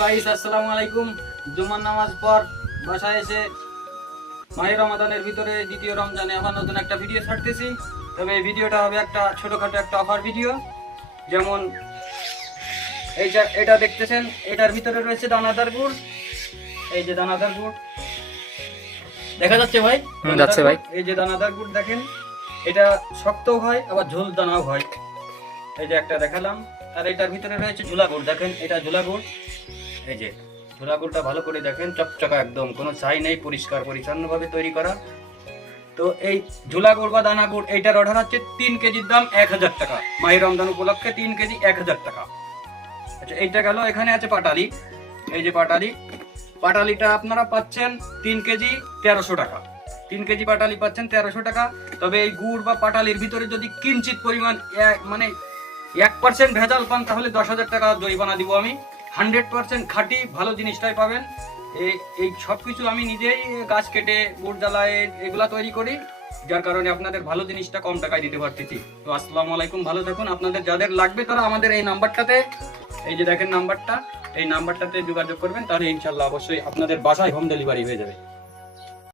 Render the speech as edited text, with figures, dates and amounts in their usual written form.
Guys আসসালামু আলাইকুম। জুমার নামাজ পর বাসায় এসে মাহে রমাদানের ভিতরে দ্বিতীয় রমজানে আবার নতুন একটা ভিডিও ছাড়তেছি। তবে এই ভিডিওটা হবে একটা ছোটখাটো একটা অফার ভিডিও। যেমন এই যে এটা দেখতেছেন, এটার ভিতরে রয়েছে দানাদার গুড়। এই যে দানাদার গুড় দেখা যাচ্ছে ভাই? যাচ্ছে ভাই। এই যে দানাদার গুড় দেখেন, এটা শক্ত হয় আবার ঝোল দানাও হয়। এই যে একটা দেখালাম। আর এটার ভিতরে রয়েছে ঝুলা গুড়, দেখেন এটা ঝুলা গুড়। এই যে ঝুলা গুড়টা ভালো করে দেখেন, চকচকা একদম, কোনো ছাই নেই, পরিষ্কার পরিচ্ছন্নভাবে তৈরি করা। তো এই ঝুলা গুড় বা দানা গুড় এইটার অর্ডার হচ্ছে 3 কেজির দাম 1000 টাকা। মাহি রমজান উপলক্ষে 3 কেজি 1000 টাকা। আচ্ছা এইটা গেল। এখানে আছে পাটালি। এই যে পাটালি, পাটালিটা আপনারা পাচ্ছেন 3 কেজি 1300 টাকা। 3 কেজি পাটালি পাচ্ছেন 1300 টাকা। তবে এই গুড় বা পাটালির ভিতরে যদি কিঞ্চিত পরিমাণ মানে 1% ভেজাল পান তাহলে 10,000 টাকা জরিমানা দিব আমি। 100% খাঁটি ভালো জিনিসটাই পাবেন। এই সব কিছু আমি নিজেই গাছ কেটে গুড় জ্বালায় এগুলা তৈরি করি, যার কারণে আপনাদের ভালো জিনিসটা কম টাকায় দিতে পারতেছি। তো আসসালামু আলাইকুম, ভালো থাকুন। আপনাদের যাদের লাগবে তারা আমাদের এই নাম্বারটাতে, এই যে দেখেন নাম্বারটা, এই নাম্বারটাতে যোগাযোগ করবেন, তাহলে ইনশাল্লাহ অবশ্যই আপনাদের বাসায় হোম ডেলিভারি হয়ে যাবে।